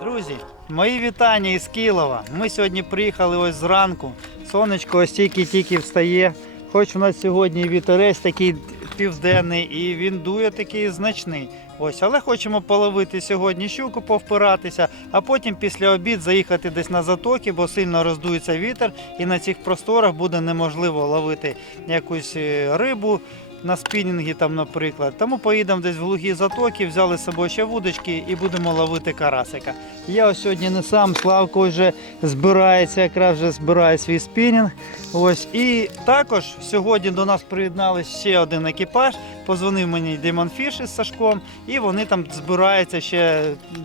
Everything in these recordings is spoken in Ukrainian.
Друзі, мої вітання із Кілова. Ми сьогодні приїхали ось зранку. Сонечко ось тільки-тільки встає. Хоч у нас сьогодні вітерець такий південний, і він дує такий значний. Ось, але хочемо половити сьогодні щуку, повпиратися, а потім після обід заїхати десь на затоки, бо сильно роздується вітер, і на цих просторах буде неможливо ловити якусь е, рибу на спінінги, там, наприклад. Тому поїдемо десь в глухі затоки, взяли з собою ще вудочки і будемо ловити карасика. Я ось сьогодні не сам, Славко вже збирається, якраз вже збирає свій спінінг. Ось і також сьогодні до нас приєднався ще один екіпаж. Позвонив мені Демон Фіш із Сашком, і вони там збираються ще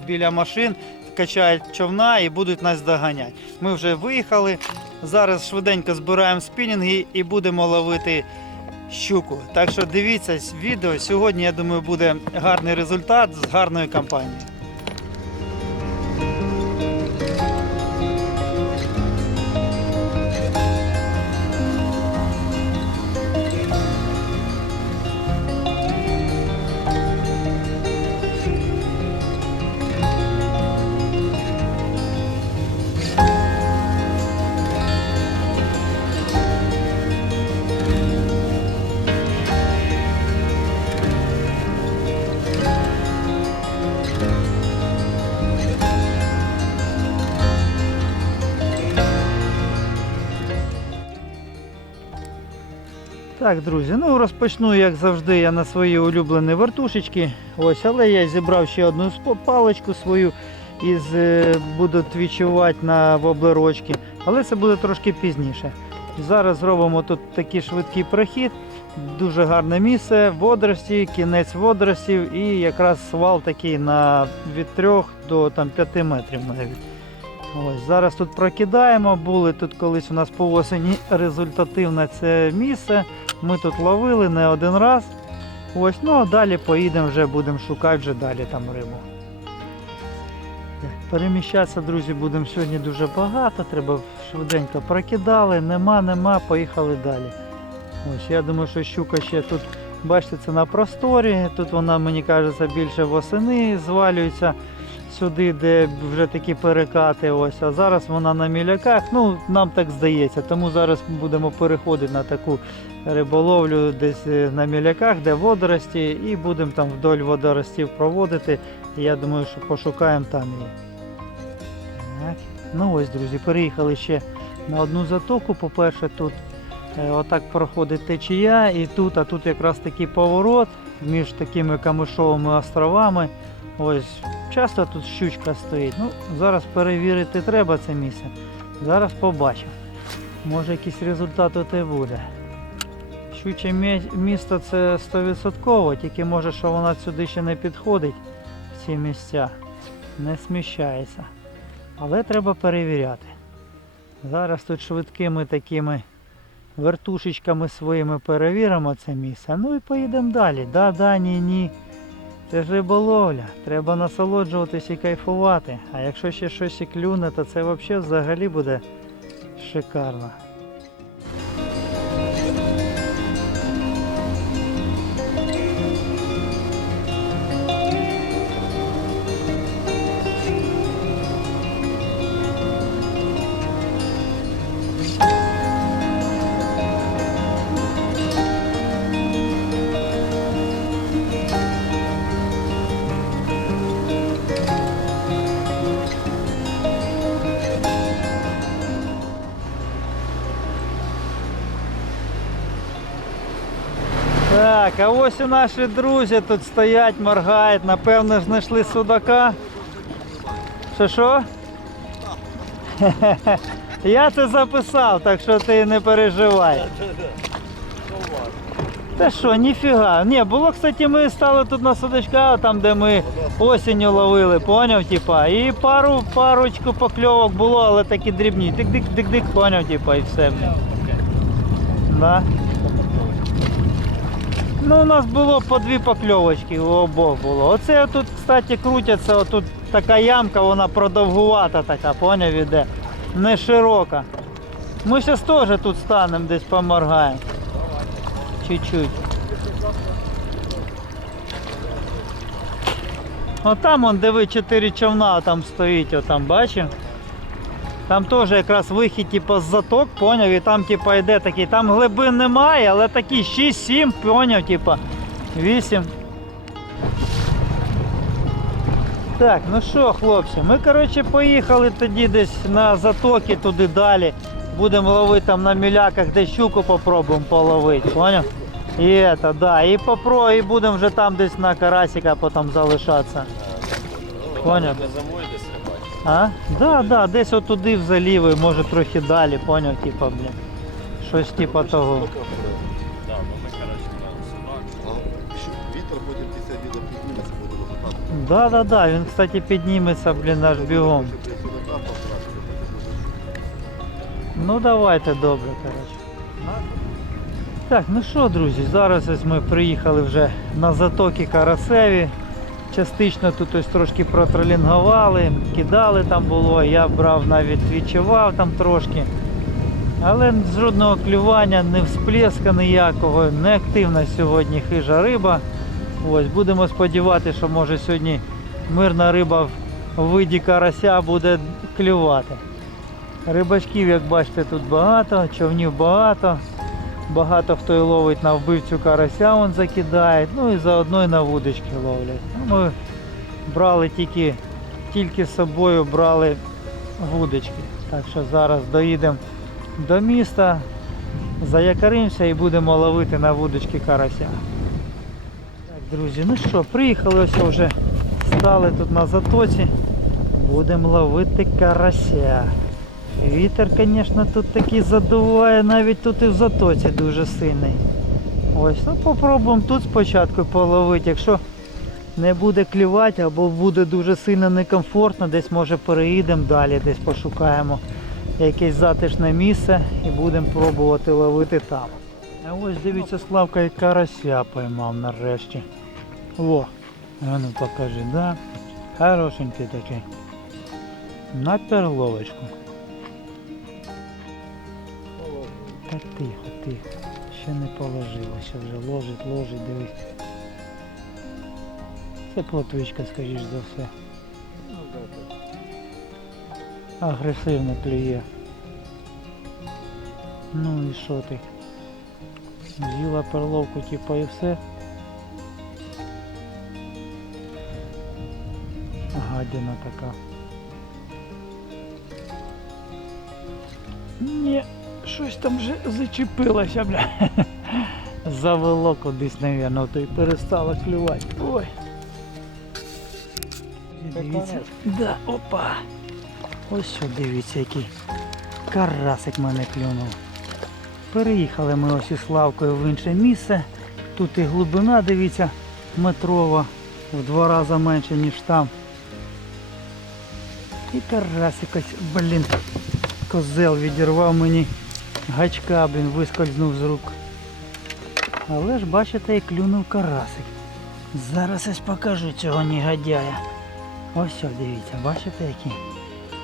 біля машин. Качають човна і будуть нас доганяти. Ми вже виїхали. Зараз швиденько збираємо спінінги і будемо ловити щуку. Так що дивіться відео. Сьогодні, я думаю, буде гарний результат з гарною компанією. Так, друзі, ну розпочну, як завжди, я на свої улюблені вертушечки. Ось, але я зібрав ще одну паличку свою і буду твічувати на воблерочки. Але це буде трошки пізніше. Зараз зробимо тут такий швидкий прохід. Дуже гарне місце, водорості, кінець водоростів і якраз свал такий на від 3 до там, 5 метрів навіть. Ось, зараз тут прокидаємо, були тут колись у нас по осені результативне це місце. Ми тут ловили не один раз. Ось, ну а далі поїдемо вже, будемо шукати вже далі там рибу. Переміщатися, друзі, будемо сьогодні дуже багато, треба швиденько прокидали, нема, нема, поїхали далі. Ось, я думаю, що щука ще тут, бачите, це на просторі, тут вона, мені кажеться, більше восени звалюється сюди, де вже такі перекати. Ось, а зараз вона на міляках. Ну, нам так здається. Тому зараз будемо переходити на таку риболовлю десь е, на міляках, де водорості, і будемо там вдоль водоростів проводити. Я думаю, що пошукаємо там її. Так. Ну ось, друзі, переїхали ще на одну затоку. По-перше, тут е, отак проходить течія, і тут, а тут якраз такий поворот між такими камишовими островами. Ось часто тут щучка стоїть. Ну, зараз перевірити треба це місце. Зараз побачимо. Може якийсь результат і буде. Щуче місто це 100%, тільки може, що вона сюди ще не підходить в ці місця. Не сміщається. Але треба перевіряти. Зараз тут швидкими такими вертушечками своїми перевіримо це місце. Ну і поїдемо далі. Да, да, ні, ні. Це ж риболовля, треба насолоджуватись і кайфувати. А якщо ще щось і клюне, то це взагалі буде шикарно. Так, а ось і наші друзі тут стоять, моргають, напевно, ж знайшли судака. Що що? Я це записав, так що ти не переживай. Та що, ніфіга. Ні, було, кстати, ми стали тут на судачка, там де ми осінню ловили, поняв, типа. І пару, парочку покльовок було, але такі дрібні. Дик-дик-дик-дик, поняв, типа, і все. Да. Ну, у нас було по дві покльовочки, у обох було. Оце тут, кстати, крутяться, отут така ямка, вона продовгувата така, поняв іде. Не широка. Ми зараз теж тут станемо десь поморгаємо. Чуть-чуть. Отам он диви чотири човна там стоїть, отам бачив. Там теж якраз вихід типу, з заток, поняв, і там типу, йде такий, там глибин немає, але такі 6-7, поняв, типу, 8. Так, ну що, хлопці, ми коротше поїхали тоді десь на затоки туди далі. Будемо ловити там на міляках, де щуку попробуємо половити, поняв? І это, да, і попро, і будемо вже там десь на карасика потім залишатися. Поняв? А? Да, да, десь отуди в заліви, може трохи далі, поняв, типа, блін. Щось типа того. Да, ну коротше, на собак. Вітер потім після відео підніметься, буде. Да, да, да, він, кстати, підніметься, блін, аж бігом. Ну давайте добре, коротше. Так, ну що, друзі, зараз ось ми приїхали вже на затоки Карасеві. Частично тут ось трошки протролінгували, кидали там було, я брав навіть відчував там трошки. Але жодного клювання, не всплеска ніякого, не активна сьогодні хижа риба. Ось, будемо сподіватися, що може сьогодні мирна риба в виді карася буде клювати. Рибачків, як бачите, тут багато, човнів багато. Багато хто і ловить на вбивцю карася, он закидає, ну і заодно і на вудочки ловлять. Ну, ми брали тільки, тільки з собою брали вудочки. Так що зараз доїдемо до міста, заякоримося і будемо ловити на вудочки карася. Так, друзі, ну що, приїхали ось вже стали тут на затоці. Будемо ловити карася. Вітер, звісно, тут такий задуває, навіть тут і в затоці дуже сильний. Ось, ну попробуємо тут спочатку половити. Якщо не буде клювати або буде дуже сильно некомфортно, десь може переїдемо далі, десь пошукаємо якесь затишне місце і будемо пробувати ловити там. А ось дивіться, Славка і карася поймав нарешті. Во, ну покажи, да? Хорошенький такий. На перловочку. Та тихо, тихо. Ще не положилося вже. Ложить, ложить, дивись. Це плотвичка, скоріш за все. Агресивно клює. Ну і що ти? З'їла перловку, типа і все. Гадіна така. Ні, щось там вже зачепилося, бля. Завело кудись, навірно, то й перестало клювати. Ой. Дивіться. Да, опа. Ось що дивіться, який карасик мене клюнув. Переїхали ми ось із Славкою в інше місце. Тут і глибина, дивіться, метрова, в два рази менше, ніж там. І карасик ось, блін, козел відірвав мені гачка, блін, вискользнув з рук. Але ж бачите, і клюнув карасик. Зараз ось покажу цього негодяя. Ось що, дивіться, бачите який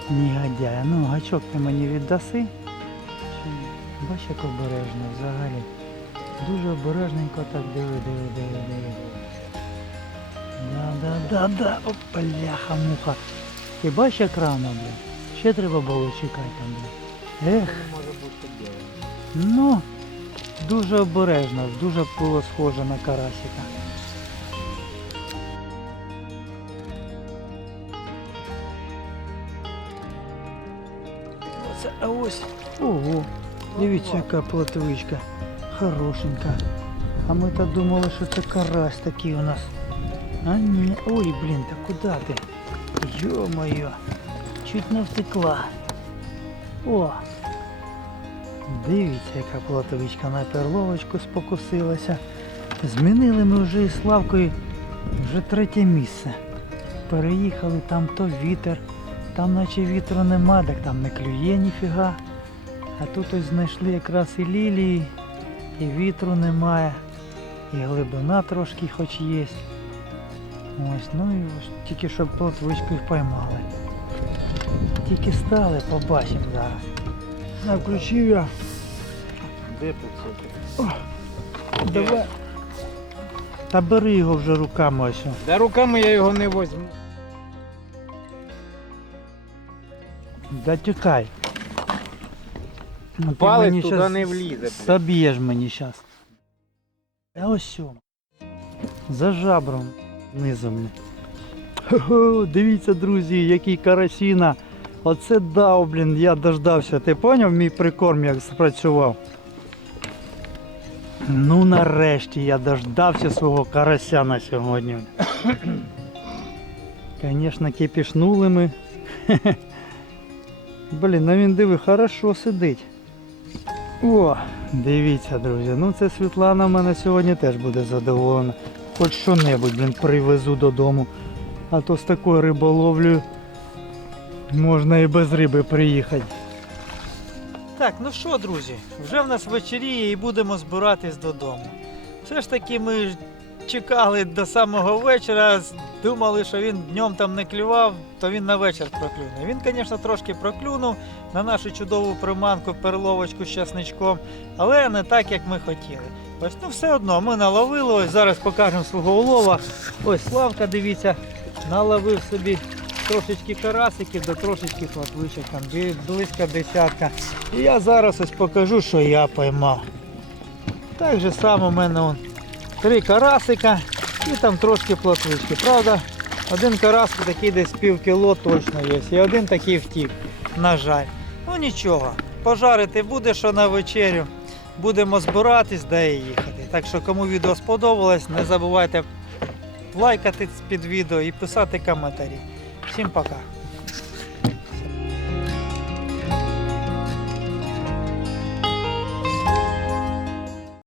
негодяй. Ну, гачок ти мені віддаси. Бач, як обережно взагалі. Дуже обережненько так диви, диви, диви, диви. Да, да, да, да, О, бляха, муха. Ти бачиш як рано, блін? Ще треба було чекати там, блін. Ех. Ну, дуже обережно, дуже було схоже на карасика. Оце, а ось. Ого. Дивіться, яка плотвичка. Хорошенька. А ми то думали, що це карась такий у нас. А ні. Ой, блін, та куди ти? Йо-моє. Чуть не втекла. О! Дивіться, яка плотовичка на перловочку спокусилася. Змінили ми вже із Славкою вже третє місце. Переїхали, там то вітер, там наче вітру нема, так там не клює ніфіга. А тут ось знайшли якраз і лілії, і вітру немає, і глибина трошки хоч є. Ось, ну і ось тільки що плотвичку і поймали. Тільки стали, побачимо зараз. А включив я. Де 500? Давай. Та бери його вже руками ось. Да руками я його не возьму. Да тікай. Ну, ти Палець мені туди щас не влізе. блін. Заб'єш мені зараз. А ось сьо. За жабром низом. Хо-хо, дивіться, друзі, який карасіна. Оце дав, блін, я дождався. Ти поняв мій прикорм, як спрацював? Ну нарешті я дождався свого карася на сьогодні. Звісно, кипішнули ми. Блін, ну він диви, хорошо сидить. О, дивіться, друзі. Ну це Світлана в мене сьогодні теж буде задоволена. Хоч що-небудь, блін, привезу додому. А то з такою риболовлею можна і без риби приїхати. Так, ну що, друзі, вже в нас вечеріє і будемо збиратись додому. Все ж таки ми чекали до самого вечора, думали, що він днем там не клював, то він на вечір проклюне. Він, звісно, трошки проклюнув на нашу чудову приманку, перловочку з часничком, але не так, як ми хотіли. Ось, ну все одно, ми наловили, ось зараз покажемо свого улова. Ось Славка, дивіться, наловив собі трошечки карасиків, до трошечки хлопвичок, там близько десятка. І я зараз ось покажу, що я поймав. Так же само у мене он, три карасика і там трошки плотвички. Правда, один карасик такий десь пів кіло точно є. І один такий втік, на жаль. Ну нічого, пожарити буде що на вечерю. Будемо збиратись, да і їхати. Так що кому відео сподобалось, не забувайте лайкати під відео і писати коментарі. sim, pra cá.